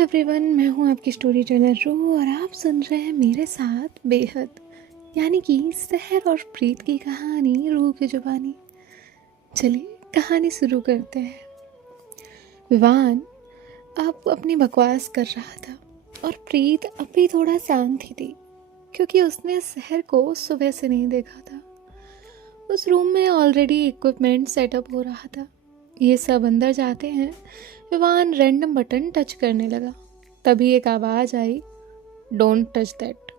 Everyone, मैं हूँ आपकी स्टोरी टेलर रू और आप सुन रहे हैं मेरे साथ बेहद, यानी कि सहर और प्रीत की कहानी रू की जुबानी। चलिए कहानी शुरू करते हैं। विवान अब अपनी बकवास कर रहा था और प्रीत अभी थोड़ा शांत ही थी क्योंकि उसने सहर को सुबह से नहीं देखा था। उस रूम में ऑलरेडी इक्विपमेंट सेटअप हो रहा था। ये सब अंदर जाते हैं। विवान रैंडम बटन टच करने लगा। तभी एक आवाज़ आई, डोंट टच दैट।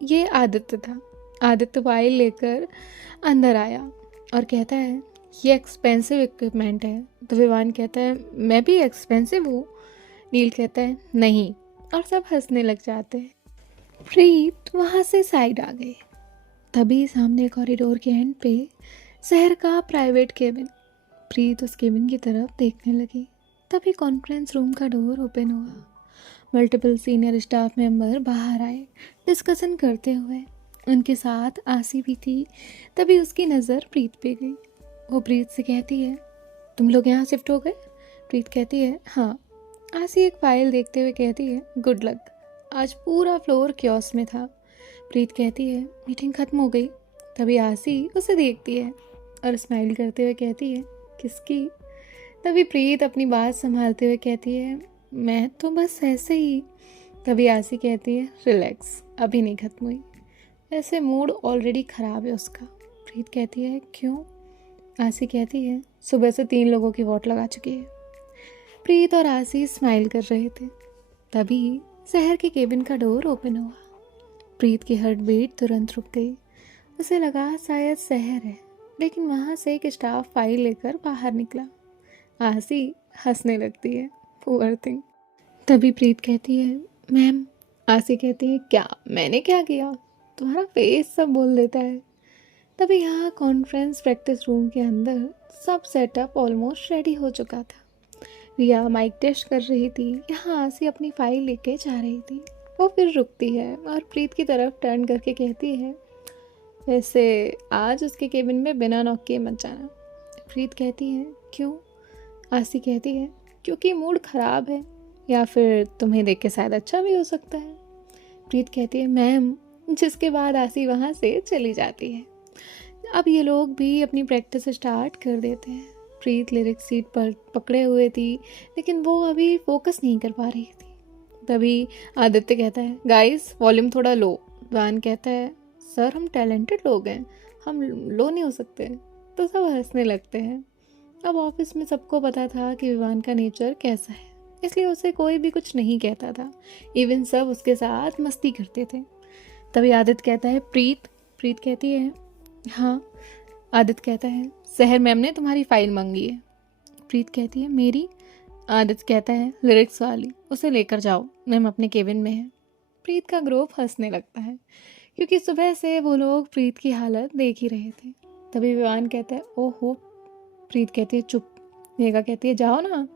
ये आदित्य था। आदित्य फाइल लेकर अंदर आया और कहता है, ये एक्सपेंसिव इक्विपमेंट है। तो विवान कहता है, मैं भी एक्सपेंसिव हूँ। नील कहता है, नहीं, और सब हंसने लग जाते हैं। प्रीत वहाँ से साइड आ गई। तभी सामने कॉरिडोर के एंड पे शहर का प्राइवेट केबिन। प्रीत उस केबिन की तरफ देखने लगी। तभी कॉन्फ्रेंस रूम का डोर ओपन हुआ। मल्टीपल सीनियर स्टाफ मेंबर बाहर आए डिस्कशन करते हुए। उनके साथ आसी भी थी। तभी उसकी नज़र प्रीत पे गई। वो प्रीत से कहती है, तुम लोग यहाँ शिफ्ट हो गए? प्रीत कहती है, हाँ। आसी एक फाइल देखते हुए कहती है, गुड लक। आज पूरा फ्लोर क्योस में था। प्रीत कहती है, मीटिंग ख़त्म हो गई। तभी आसी उसे देखती है और स्माइल करते हुए कहती है, किसकी? तभी प्रीत अपनी बात संभालते हुए कहती है, मैं तो बस ऐसे ही। तभी आसी कहती है, रिलैक्स, अभी नहीं ख़त्म हुई। ऐसे मूड ऑलरेडी ख़राब है उसका। प्रीत कहती है, क्यों? आसी कहती है, सुबह से 3 लोगों की वोट लगा चुकी है। प्रीत और आसी स्माइल कर रहे थे। तभी शहर के केबिन का डोर ओपन हुआ। प्रीत की हार्ट बीट तुरंत रुक गई। उसे लगा शायद शहर है, लेकिन वहाँ से एक स्टाफ फाइल लेकर बाहर निकला। आसी हंसने लगती है, पुअर थिंग। तभी प्रीत कहती है, मैम। आसी कहती है, क्या? मैंने क्या किया? तुम्हारा फेस सब बोल देता है। तभी यहाँ कॉन्फ्रेंस प्रैक्टिस रूम के अंदर सब सेटअप ऑलमोस्ट रेडी हो चुका था। रिया माइक टेस्ट कर रही थी। यहाँ आसी अपनी फाइल लेके जा रही थी। वो फिर रुकती है और प्रीत की तरफ टर्न करके कहती है, वैसे आज उसके केबिन में बिना नॉक किए मत जाना। प्रीत कहती है, क्यों? आसी कहती है, क्योंकि मूड ख़राब है, या फिर तुम्हें देख के शायद अच्छा भी हो सकता है। प्रीत कहती है, मैम। जिसके बाद आसी वहाँ से चली जाती है। अब ये लोग भी अपनी प्रैक्टिस स्टार्ट कर देते हैं। प्रीत लिरिक्स सीट पर पकड़े हुए थी, लेकिन वो अभी फोकस नहीं कर पा रही थी। तभी आदित्य कहता है, गाइस वॉल्यूम थोड़ा लो। वान कहता है, सर हम टैलेंटेड लोग हैं, हम लो नहीं हो सकते। तो सब हंसने लगते हैं। अब ऑफिस में सबको पता था कि विवान का नेचर कैसा है, इसलिए उसे कोई भी कुछ नहीं कहता था। इवन सब उसके साथ मस्ती करते थे। तभी आदित्य कहता है, प्रीत। प्रीत कहती है, हाँ। आदित्य कहता है, सहर मैम ने तुम्हारी फाइल मांगी है। प्रीत कहती है, मेरी? आदित्य कहता है, लिरिक्स वाली, उसे लेकर जाओ, मैम अपने केबिन में है। प्रीत का ग्रुप हंसने लगता है क्योंकि सुबह से वो लोग प्रीत की हालत देख ही रहे थे। तभी विवान कहता है, ओहो। प्रीत कहती है, चुप। मेघा कहती है, जाओ ना।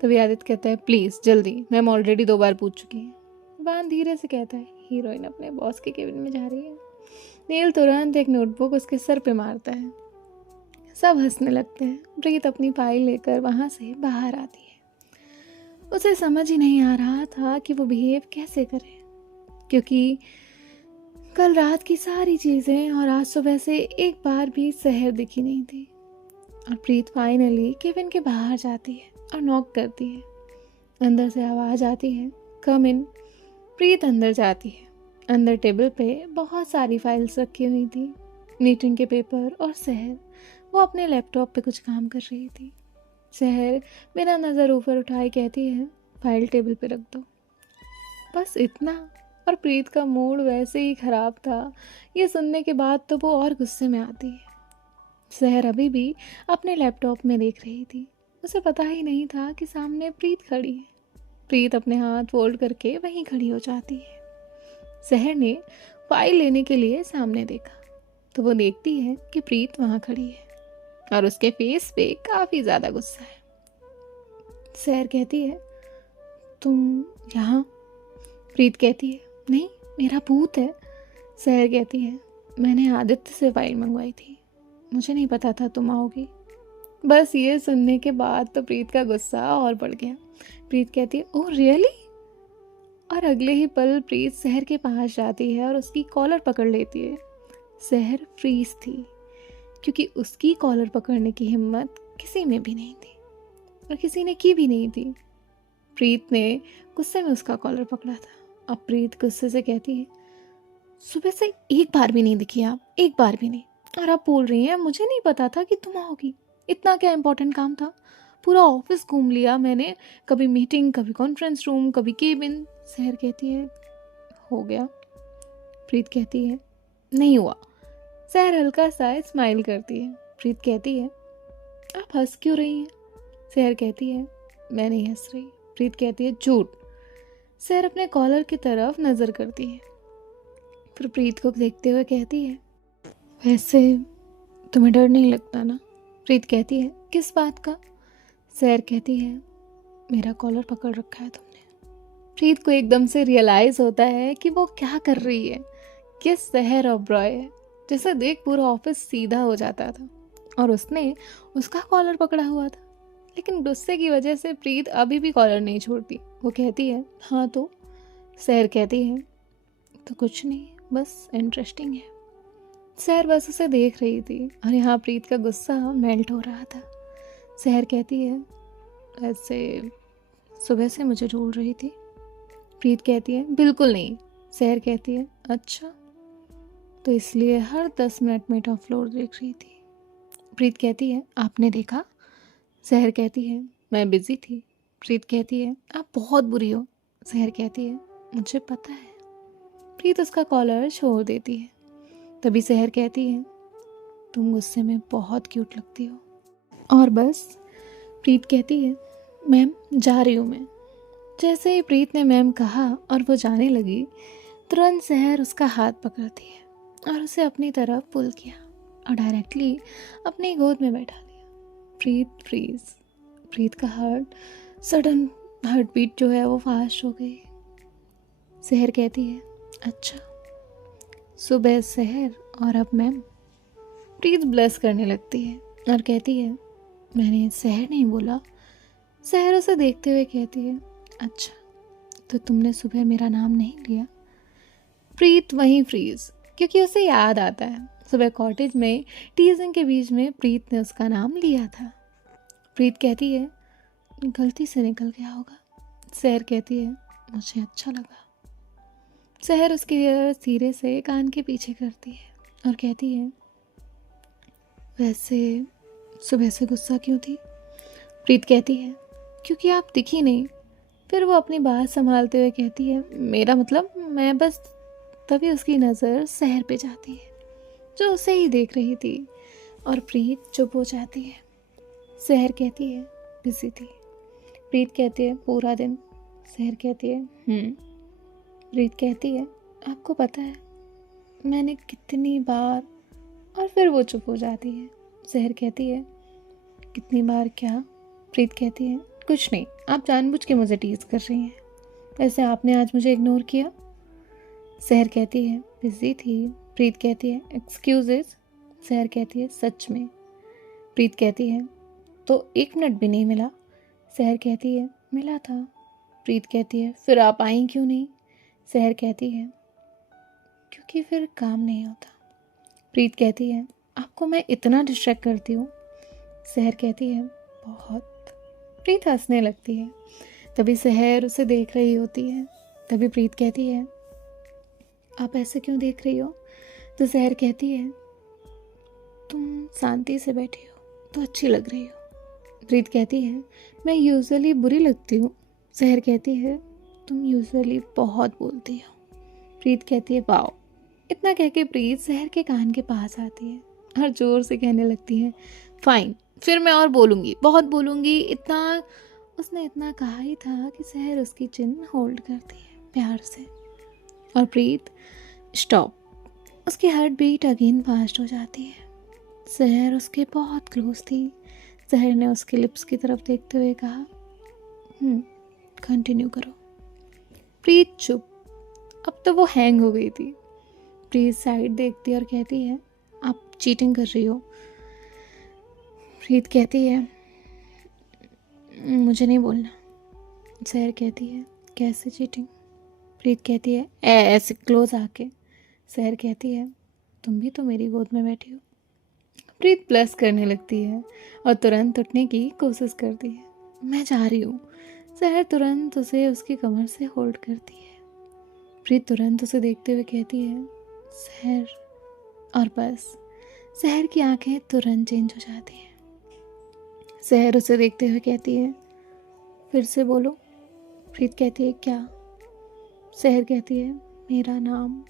तभी आदित्य कहता है, प्लीज़ जल्दी, मैम ऑलरेडी 2 बार पूछ चुकी है। विवान धीरे से कहता है, हीरोइन अपने बॉस के केबिन में जा रही है। नील तुरंत एक नोटबुक उसके सर पे मारता है। सब हंसने लगते हैं। प्रीत अपनी फाइल लेकर वहाँ से बाहर आती है। उसे समझ ही नहीं आ रहा था कि वो बिहेव कैसे करे, क्योंकि कल रात की सारी चीज़ें और आज सुबह से एक बार भी शहर दिखी नहीं थी। और प्रीत फाइनली केबिन के बाहर जाती है और नॉक करती है। अंदर से आवाज़ आती है, कम इन। प्रीत अंदर जाती है। अंदर टेबल पे बहुत सारी फाइल्स रखी हुई थी, मीटिंग के पेपर और शहर। वो अपने लैपटॉप पे कुछ काम कर रही थी। शहर बिना नज़र ऊपर उठाए कहती है, फाइल टेबल पे रख दो। बस इतना। और प्रीत का मूड वैसे ही ख़राब था। ये सुनने के बाद तो वो और गुस्से में आती है। शहर अभी भी अपने लैपटॉप में देख रही थी। उसे पता ही नहीं था कि सामने प्रीत खड़ी है। प्रीत अपने हाथ फोल्ड करके वहीं खड़ी हो जाती है। शहर ने फाइल लेने के लिए सामने देखा तो वो देखती है कि प्रीत वहाँ खड़ी है और उसके फेस पे काफ़ी ज़्यादा गुस्सा है। शहर कहती है, तुम यहाँ? प्रीत कहती है, नहीं, मेरा भूत है। शहर कहती है, मैंने आदित्य से फाइल मंगवाई थी, मुझे नहीं पता था तुम आओगी। बस ये सुनने के बाद तो प्रीत का गुस्सा और बढ़ गया। प्रीत कहती है, ओह रियली? और अगले ही पल प्रीत सहर के पास जाती है और उसकी कॉलर पकड़ लेती है। सहर फ्रीज थी, क्योंकि उसकी कॉलर पकड़ने की हिम्मत किसी में भी नहीं थी और किसी ने की भी नहीं थी। प्रीत ने गुस्से में उसका कॉलर पकड़ा था। अब प्रीत गुस्से से कहती है, सुबह से एक बार भी नहीं दिखी आप, एक बार भी नहीं। और आप बोल रही हैं मुझे नहीं पता था कि तुम आओगी, इतना क्या इम्पोर्टेंट काम था? पूरा ऑफिस घूम लिया मैंने, कभी मीटिंग, कभी कॉन्फ्रेंस रूम, कभी केबिन। सहर कहती है, हो गया। प्रीत कहती है, नहीं हुआ। सहर हल्का सा स्माइल करती है। प्रीत कहती है, आप हंस क्यों रही हैं? सहर कहती है, मैं नहीं हंस रही। प्रीत कहती है, झूठ। सहर अपने कॉलर की तरफ नज़र करती है, फिर प्रीत को देखते हुए कहती है, वैसे तुम्हें डर नहीं लगता ना? प्रीत कहती है, किस बात का? सहर कहती है, मेरा कॉलर पकड़ रखा है तुमने। प्रीत को एकदम से रियलाइज होता है कि वो क्या कर रही है। ये सहर ओबरॉय है, जिसे देख पूरा ऑफिस सीधा हो जाता था और उसने उसका कॉलर पकड़ा हुआ था। लेकिन गुस्से की वजह से प्रीत अभी भी कॉलर नहीं छोड़ती। वो कहती है, हाँ तो? सहर कहती है, तो कुछ नहीं, बस इंटरेस्टिंग है। सहर बस उसे देख रही थी और यहाँ प्रीत का गुस्सा मेल्ट हो रहा था। सहर कहती है, ऐसे सुबह से मुझे ढूंढ रही थी? प्रीत कहती है, बिल्कुल नहीं। सहर कहती है, अच्छा, तो इसलिए हर 10 मिनट में टॉप फ्लोर देख रही थी? प्रीत कहती है, आपने देखा? सहर कहती है, मैं बिजी थी। प्रीत कहती है, आप बहुत बुरी हो। सहर कहती है, मुझे पता है। प्रीत उसका कॉलर छोड़ देती है। तभी सहर कहती है, तुम गुस्से में बहुत क्यूट लगती हो। और बस प्रीत कहती है, मैम जा रही हूँ मैं। जैसे ही प्रीत ने मैम कहा और वो जाने लगी, तुरंत सहर उसका हाथ पकड़ती है और उसे अपनी तरफ पुल किया और डायरेक्टली अपनी गोद में बैठा लिया। प्रीत फ्रीज। प्रीत का सडन हार्ट बीट जो है वो फास्ट हो गई। सहर कहती है, अच्छा, सुबह सहर और अब मैम। प्रीत ब्लश करने लगती है और कहती है, मैंने सहर नहीं बोला। सहर उसे देखते हुए कहती है, अच्छा, तो तुमने सुबह मेरा नाम नहीं लिया? प्रीत वहीं फ्रीज, क्योंकि उसे याद आता है सुबह कॉटेज में टीजिंग के बीच में प्रीत ने उसका नाम लिया था। प्रीत कहती है, गलती से निकल गया होगा। सहर कहती है, मुझे अच्छा लगा। सहर उसके सिरे से कान के पीछे करती है और कहती है, वैसे सुबह से गुस्सा क्यों थी? प्रीत कहती है, क्योंकि आप दिखी नहीं। फिर वो अपनी बात संभालते हुए कहती है, मेरा मतलब मैं बस। तभी उसकी नज़र सहर पे जाती है, जो उसे ही देख रही थी, और प्रीत चुप हो जाती है। सहर कहती है, बिजी थी। प्रीत कहती है, पूरा दिन? सहर कहती है, प्रीत कहती है, आपको पता है मैंने कितनी बार। और फिर वो चुप हो जाती है। सहर कहती है, कितनी बार क्या? प्रीत कहती है, कुछ नहीं, आप जानबूझ के मुझे टीज कर रही हैं। वैसे आपने आज मुझे इग्नोर किया। सहर कहती है, बिजी थी। प्रीत कहती है, एक्सक्यूजेज। सहर कहती है, सच में? प्रीत कहती है, तो 1 मिनट भी नहीं मिला? सहर कहती है, मिला था। प्रीत कहती है, फिर आप आई क्यों नहीं? सहर कहती है, क्योंकि फिर काम नहीं होता। प्रीत कहती है, आपको मैं इतना डिस्ट्रैक्ट करती हूँ? सहर कहती है, बहुत। प्रीत हंसने लगती है। तभी सहर उसे देख रही होती है। तभी प्रीत कहती है, आप ऐसे क्यों देख रही हो? तो सहर कहती है, तुम शांति से बैठी हो तो अच्छी लग रही हो। प्रीत कहती है, मैं यूजुअली बुरी लगती हूँ। सहर कहती है, तुम यूजुअली बहुत बोलती हो। प्रीत कहती है, वाओ। इतना कह के प्रीत सहर के कान के पास आती है और जोर से कहने लगती है, फाइन, फिर मैं और बोलूँगी, बहुत बोलूँगी। उसने इतना कहा ही था कि सहर उसकी चिन होल्ड करती है प्यार से। और प्रीत स्टॉप। उसकी हार्ट बीट अगेन फास्ट हो जाती है। सहर उसके बहुत क्लोज थी। सहर ने उसके लिप्स की तरफ देखते हुए कहा, कंटिन्यू करो। प्रीत चुप। अब तो वो हैंग हो गई थी। प्रीत साइड देखती और कहती है, आप चीटिंग कर रही हो। प्रीत कहती है, मुझे नहीं बोलना। सहर कहती है, कैसे चीटिंग? प्रीत कहती है ऐसे क्लोज आके। सहर कहती है तुम भी तो मेरी गोद में बैठी हो। प्रीत प्लस करने लगती है और तुरंत उठने की कोशिश करती है। मैं जा रही हूँ। सहर तुरंत उसे उसकी कमर से होल्ड करती है। प्रीत तुरंत उसे देखते हुए कहती है सहर, और बस सहर की आंखें तुरंत चेंज हो जाती हैं। सहर उसे देखते हुए कहती है फिर से बोलो। प्रीत कहती है क्या? सहर कहती है मेरा नाम।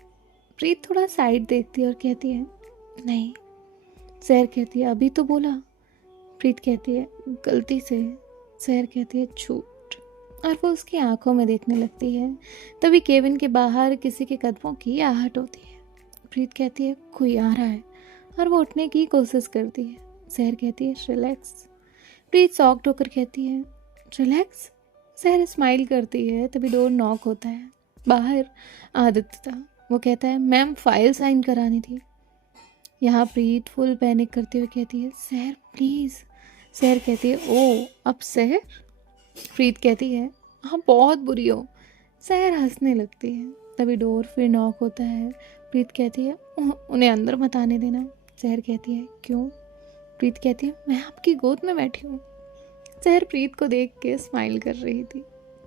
प्रीत थोड़ा साइड देखती है और कहती है नहीं। सहर कहती है अभी तो बोला। प्रीत कहती है गलती से। सहर कहती है झूठ, और वो उसकी आंखों में देखने लगती है। तभी केबिन के बाहर किसी के कदमों की आहट होती है। प्रीत कहती है कोई आ रहा है, और वो उठने की कोशिश करती है। सहर कहती है रिलैक्स। प्रीत शॉक्ड होकर कहती है रिलैक्स। सहर स्माइल करती है। तभी डोर नॉक होता है। बाहर आदित्य था। वो कहता है मैम फाइल साइन करानी थी। यहाँ प्रीत फुल पैनिक करते हुए कहती है सहर प्लीज़। सहर कहती है ओ अब सहर। प्रीत कहती है हाँ बहुत बुरी हो। सहर हंसने लगती है। तभी डोर फिर नॉक होता है। प्रीत कहती है उन्हें अंदर मत आने देना। सहर कहती है क्यों? प्रीत कहती है मैं आपकी गोद में बैठी हूँ। सहर प्रीत को देख के स्माइल कर रही थी,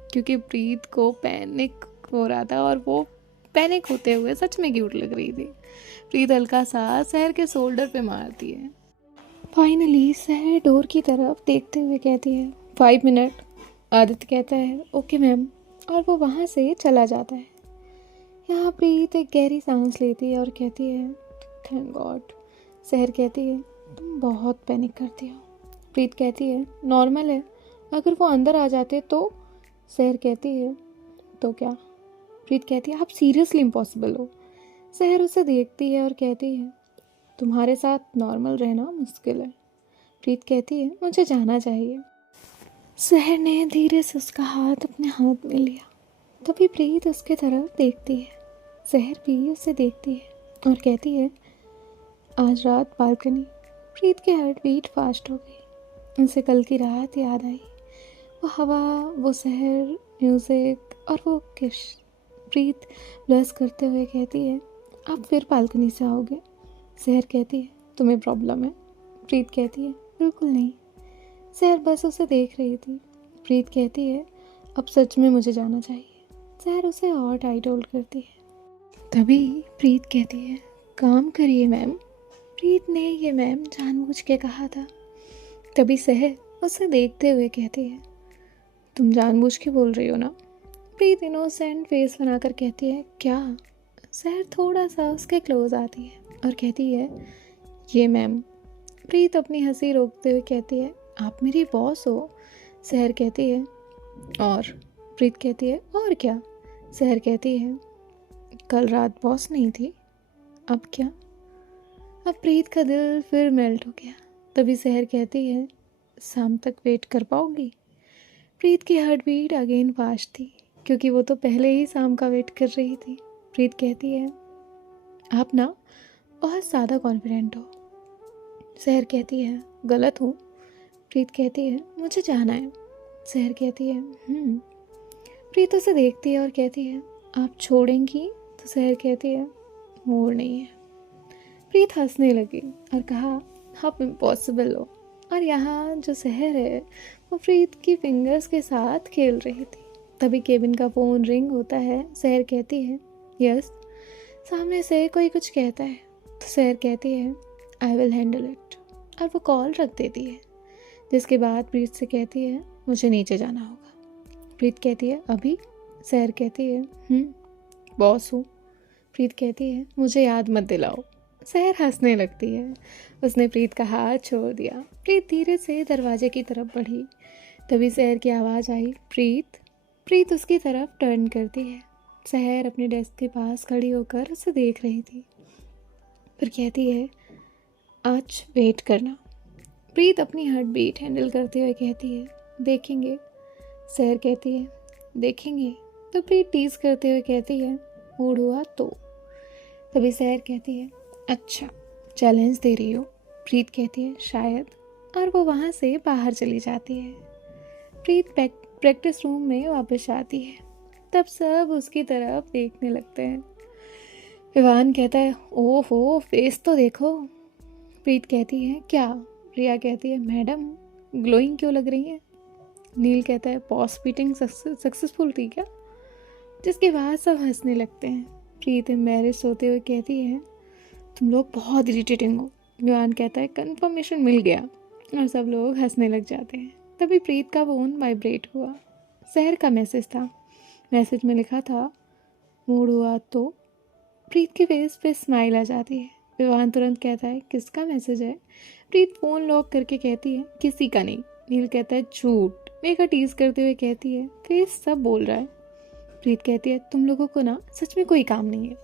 क्योंकि प्रीत को पैनिक हो रहा था और वो पैनिक होते हुए सच में क्यूट लग रही थी। प्रीत हल्का सा सहर के शोल्डर पे मारती है। फाइनली सहर डोर की तरफ देखते हुए कहती है 5 मिनट। आदित्य कहता है ओके मैम, और वो वहाँ से चला जाता है। यहाँ प्रीत एक गहरी सांस लेती है और कहती है थैंक गॉड। सहर कहती है तुम बहुत पैनिक करती हो। प्रीत कहती है नॉर्मल है, अगर वो अंदर आ जाते तो। सहर कहती है तो क्या? प्रीत कहती है आप सीरियसली इम्पॉसिबल हो। सहर उसे देखती है और कहती है तुम्हारे साथ नॉर्मल रहना मुश्किल है। प्रीत कहती है मुझे जाना चाहिए। सहर ने धीरे से उसका हाथ अपने हाथ में लिया। तभी प्रीत उसके तरफ देखती है। सहर भी उसे देखती है और कहती है आज रात बालकनी। प्रीत की हार्ट बीट फास्ट हो गई। उसे कल की रात याद आई, वो हवा, वो सहर, म्यूज़िक और वो किश। प्रीत ब्लश करते हुए कहती है आप फिर बालकनी से आओगे? सहर कहती है तुम्हें प्रॉब्लम है? प्रीत कहती है बिल्कुल नहीं। सहर बस उसे देख रही थी। प्रीत कहती है अब सच में मुझे जाना चाहिए। सहर उसे और टाइट होल्ड करती है। तभी प्रीत कहती है काम करिए मैम। प्रीत ने ये मैम जानबूझ के कहा था। तभी सहर उसे देखते हुए कहती है तुम जानबूझ के बोल रही हो ना? प्रीत इनोसेंट फेस बनाकर कहती है क्या? सहर थोड़ा सा उसके क्लोज आती है और कहती है ये मैम। प्रीत अपनी हंसी रोकते हुए कहती है आप मेरी बॉस हो। सहर कहती है और? प्रीत कहती है और क्या? सहर कहती है कल रात बॉस नहीं थी, अब क्या? अब प्रीत का दिल फिर मेल्ट हो गया। तभी सहर कहती है शाम तक वेट कर पाओगी? प्रीत की हार्ट बीट अगेन फास्ट थी, क्योंकि वो तो पहले ही शाम का वेट कर रही थी। प्रीत कहती है आप ना बहुत ज़्यादा कॉन्फिडेंट हो। सहर कहती है गलत हूँ। प्रीत कहती है मुझे जाना है। सहर कहती है प्रीत उसे देखती है और कहती है आप छोड़ेंगी? तो सहर कहती है मोड़ नहीं है। प्रीत हंसने लगी और कहा आप इम्पॉसिबल हो। और यहाँ जो सहर है वो प्रीत की फिंगर्स के साथ खेल रही थी। तभी केबिन का फ़ोन रिंग होता है। सहर कहती है यस। सामने से कोई कुछ कहता है तो सहर कहती है आई विल हैंडल इट, और वो कॉल रख देती है। जिसके बाद प्रीत से कहती है मुझे नीचे जाना होगा। प्रीत कहती है अभी? सहर कहती है बॉस हूँ। प्रीत कहती है मुझे याद मत दिलाओ। सहर हंसने लगती है। उसने प्रीत का हाथ छोड़ दिया। प्रीत धीरे से दरवाजे की तरफ बढ़ी। तभी सहर की आवाज़ आई प्रीत। प्रीत उसकी तरफ टर्न करती है। सहर अपने डेस्क के पास खड़ी होकर उसे देख रही थी। फिर कहती है आज वेट करना। प्रीत अपनी हार्ट बीट हैंडल करते हुए कहती है देखेंगे। सहर कहती है देखेंगे। तो प्रीत टीज करते हुए कहती है मूड हुआ तो। तभी सहर कहती है अच्छा चैलेंज दे रही हो? प्रीत कहती है शायद, और वो वहाँ से बाहर चली जाती है। प्रीत प्रैक्टिस रूम में वापस आती है। तब सब उसकी तरफ देखने लगते हैं। विवान कहता है, ओहो फेस तो देखो। प्रीत कहती है, क्या? रिया कहती है, मैडम ग्लोइंग क्यों लग रही है? नील कहता है, पॉस बीटिंग सक्सेसफुल थी क्या? जिसके बाद सब हंसने लगते हैं। प्रीत एम्बैरेस होते हुए कहती है, तुम लोग बहुत इरिटेटिंग हो। विवान कहता है, कंफर्मेशन मिल गया। और सब लोग हंसने लग जाते हैं। तभी प्रीत का फ़ोन वाइब्रेट हुआ। शहर का मैसेज था। मैसेज में लिखा था, मूड हुआ तो। प्रीत के फेस पे स्माइल आ जाती है। विवान तुरंत कहता है, किसका मैसेज है? प्रीत फ़ोन लॉक करके कहती है, किसी का नहीं। नील कहता है, झूठ। मेघा टीज करते हुए कहती है, फेस सब बोल रहा है। प्रीत कहती है, तुम लोगों को ना सच में कोई काम नहीं है।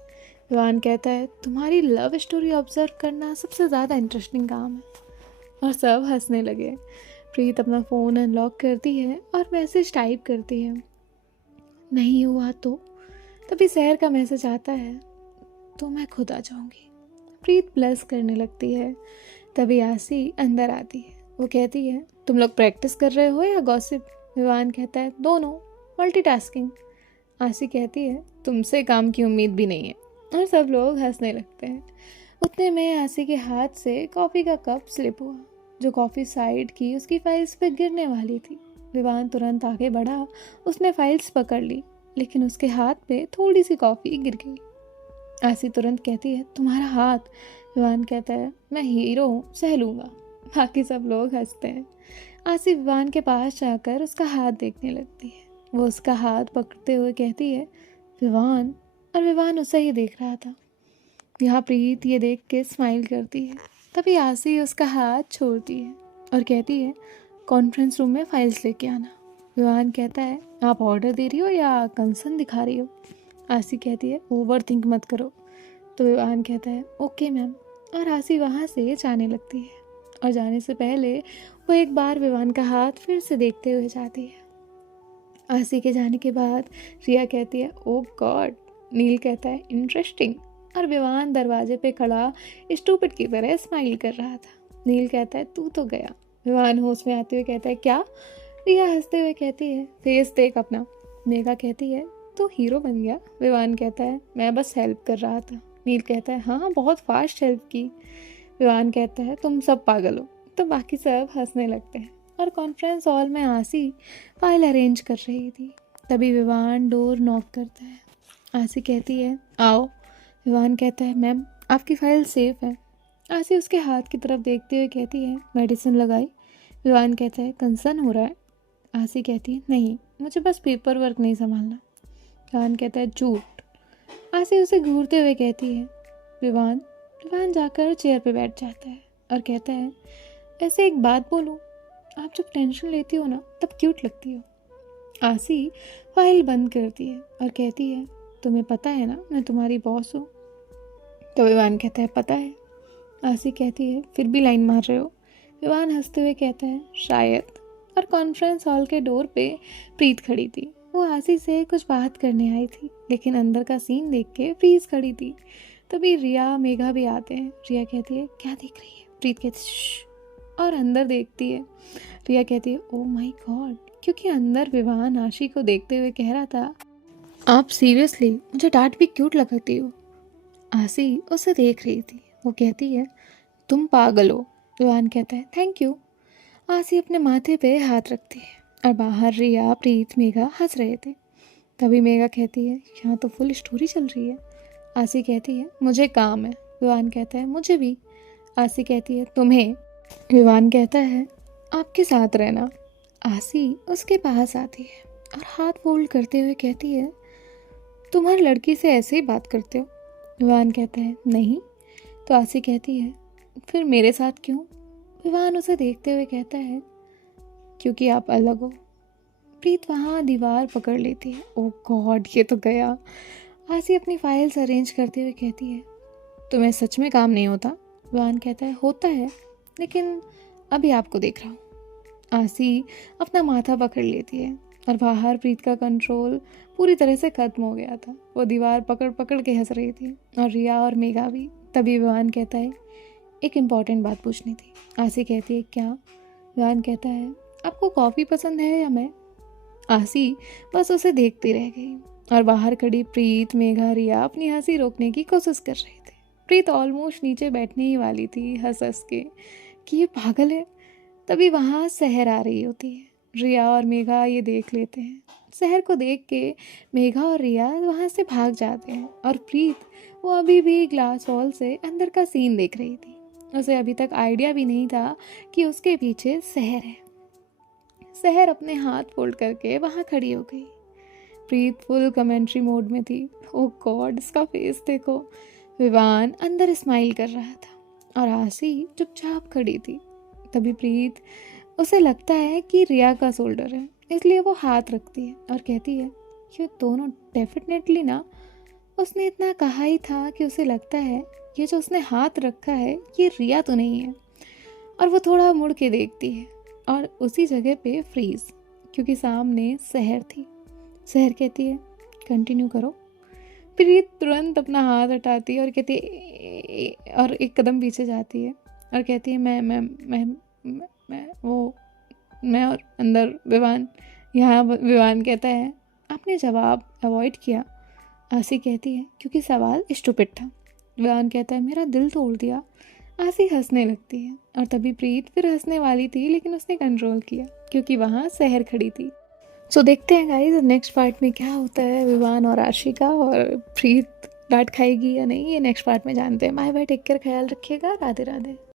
विवान कहता है, तुम्हारी लव स्टोरी ऑब्जर्व करना सबसे ज़्यादा इंटरेस्टिंग काम है। और सब हंसने लगे। प्रीत अपना फ़ोन अनलॉक करती है और मैसेज टाइप करती है, नहीं हुआ तो। तभी शहर का मैसेज आता है, तो मैं खुद आ जाऊंगी। प्रीत ब्लश करने लगती है। तभी आसी अंदर आती है। वो कहती है, तुम लोग प्रैक्टिस कर रहे हो या गॉसिप? विवान कहता है, दोनों, मल्टीटास्किंग। आसी कहती है, तुमसे काम की उम्मीद भी नहीं है। और सब लोग हंसने लगते हैं। उतने में आसी के हाथ से कॉफ़ी का कप स्लिप हुआ। जो कॉफ़ी साइड की उसकी फाइल्स पे गिरने वाली थी। विवान तुरंत आगे बढ़ा। उसने फाइल्स पकड़ ली, लेकिन उसके हाथ पे थोड़ी सी कॉफ़ी गिर गई। आसी तुरंत कहती है, तुम्हारा हाथ। विवान कहता है, मैं हीरो हूँ, सह लूँगा। बाकी सब लोग हंसते हैं। आसी विवान के पास जाकर उसका हाथ देखने लगती है। वो उसका हाथ पकड़ते हुए कहती है, विवान। और विवान उसे ही देख रहा था। यहाँ प्रीत ये देख के स्माइल करती है। तभी आसी उसका हाथ छोड़ती है और कहती है, कॉन्फ्रेंस रूम में फाइल्स लेके आना। विवान कहता है, आप ऑर्डर दे रही हो या कंसर्न दिखा रही हो? आसी कहती है, ओवर थिंक मत करो। तो विवान कहता है, ओके मैम। और आसी वहाँ से जाने लगती है। और जाने से पहले वो एक बार विवान का हाथ फिर से देखते हुए जाती है। आसी के जाने के बाद रिया कहती है, ओ गॉड। नील कहता है, इंटरेस्टिंग। और विवान दरवाजे पे खड़ा स्टूपिड की तरह स्माइल कर रहा था। नील कहता है, तू तो गया। विवान होश में आते हुए कहता है, क्या? रिया हंसते हुए कहती है, फेस देख अपना। मेघा कहती है, तू हीरो बन गया। विवान कहता है, मैं बस हेल्प कर रहा था। नील कहता है, हाँ बहुत फास्ट हेल्प की। विवान कहता है, तुम सब पागल हो। तो बाकी सब हंसने लगते हैं। और कॉन्फ्रेंस हॉल में आसी फाइल अरेंज कर रही थी। तभी विवान डोर नॉक करता है। आसी कहती है, आओ। विवान कहता है, मैम आपकी फाइल सेफ है। आसी उसके हाथ की तरफ देखते हुए कहती है, मेडिसिन लगाई? विवान कहता है, कंसर्न हो रहा है? आसी कहती है, नहीं, मुझे बस पेपर वर्क नहीं संभालना। विवान कहता है, झूठ। आसी उसे घूरते हुए कहती है, विवान। विवान जाकर चेयर पे बैठ जाता है और कहता है, ऐसे एक बात बोलूं, आप जब टेंशन लेती हो ना तब क्यूट लगती हो। आसी फाइल बंद करती है और कहती है, तुम्हें पता है ना मैं तुम्हारी बॉस हूँ? तो विवान कहता है, पता है। आसी कहती है, फिर भी लाइन मार रहे हो? विवान हंसते हुए कहता है, शायद। और कॉन्फ्रेंस हॉल के डोर पे प्रीत खड़ी थी। वो आसी से कुछ बात करने आई थी, लेकिन अंदर का सीन देख के फ्रीज खड़ी थी। तभी रिया मेघा भी आते हैं। रिया कहती है, क्या देख रही है? प्रीत कहती है, और अंदर देखती है। रिया कहती है, ओ माय गॉड, क्योंकि अंदर विवान आशी को देखते हुए कह रहा था, आप सीरियसली मुझे डांट भी क्यूट लगती हो। आसी उसे देख रही थी। वो कहती है, तुम पागल हो। विवान कहता है, थैंक यू। आसी अपने माथे पे हाथ रखती है और बाहर रिया, प्रीत, मेघा हंस रहे थे। तभी मेघा कहती है, यहाँ तो फुल स्टोरी चल रही है। आसी कहती है, मुझे काम है। विवान कहता है, मुझे भी। आसी कहती है, तुम्हें? विवान कहता है, आपके साथ रहना। आसी उसके पास आती है और हाथ फोल्ड करते हुए कहती है, तुम हर लड़की से ऐसे ही बात करते हो? विवान कहता है, नहीं। तो आसी कहती है, फिर मेरे साथ क्यों? विवान उसे देखते हुए कहता है, क्योंकि आप अलग हो। प्रीत वहाँ दीवार पकड़ लेती है। ओ गॉड, ये तो गया। आसी अपनी फाइल्स अरेंज करते हुए कहती है, तुम्हें सच में काम नहीं होता? विवान कहता है, होता है, लेकिन अभी आपको देख रहा हूँ। आसी अपना माथा पकड़ लेती है और बाहर प्रीत का कंट्रोल पूरी तरह से खत्म हो गया था। वो दीवार पकड़ पकड़ के हंस रही थी, और रिया और मेघा भी। तभी विवान कहता है, एक इम्पॉर्टेंट बात पूछनी थी। आसी कहती है, क्या? विवान कहता है, आपको कॉफ़ी पसंद है या मैं? आसी बस उसे देखती रह गई। और बाहर खड़ी प्रीत, मेघा, रिया अपनी हंसी रोकने की कोशिश कर रही थी। प्रीत ऑलमोस्ट नीचे बैठने ही वाली थी हंस हंस के कि ये पागल है। तभी वहाँ सहर आ रही होती है। रिया और मेघा ये देख लेते हैं। सहर को देख के मेघा और रिया वहाँ से भाग जाते हैं और प्रीत वो अभी भी ग्लास वॉल से अंदर का सीन देख रही थी। उसे अभी तक आइडिया भी नहीं था कि उसके पीछे सहर है। सहर अपने हाथ फोल्ड करके वहाँ खड़ी हो गई। प्रीत फुल कमेंट्री मोड में थी। ओ गॉड, इसका फेस देखो। विवान अंदर स्माइल कर रहा था और आसी चुपचाप खड़ी थी। तभी प्रीत, उसे लगता है कि रिया का शोल्डर है, इसलिए वो हाथ रखती है और कहती है ये दोनों डेफिनेटली ना। उसने इतना कहा ही था कि उसे लगता है ये जो उसने हाथ रखा है ये रिया तो नहीं है। और वो थोड़ा मुड़ के देखती है और उसी जगह पे फ्रीज, क्योंकि सामने सहर थी। सहर कहती है कंटिन्यू करो। प्रीत तुरंत अपना हाथ हटाती है और कहती है और एक कदम पीछे जाती है और कहती है मैं और अंदर विवान। यहाँ विवान कहता है आपने जवाब अवॉइड किया। आसी कहती है क्योंकि सवाल स्टूपिड था। विवान कहता है मेरा दिल तोड़ दिया। आसी हंसने लगती है और तभी प्रीत फिर हंसने वाली थी, लेकिन उसने कंट्रोल किया क्योंकि वहाँ सहर खड़ी थी। सो देखते हैं गाइस नेक्स्ट पार्ट में क्या होता है विवान और आशी का, और प्रीत डांट खाएगी या नहीं, ये नेक्स्ट पार्ट में जानते हैं। बाय बाय, टेक केयर, ख्याल रखिएगा, राधे राधे।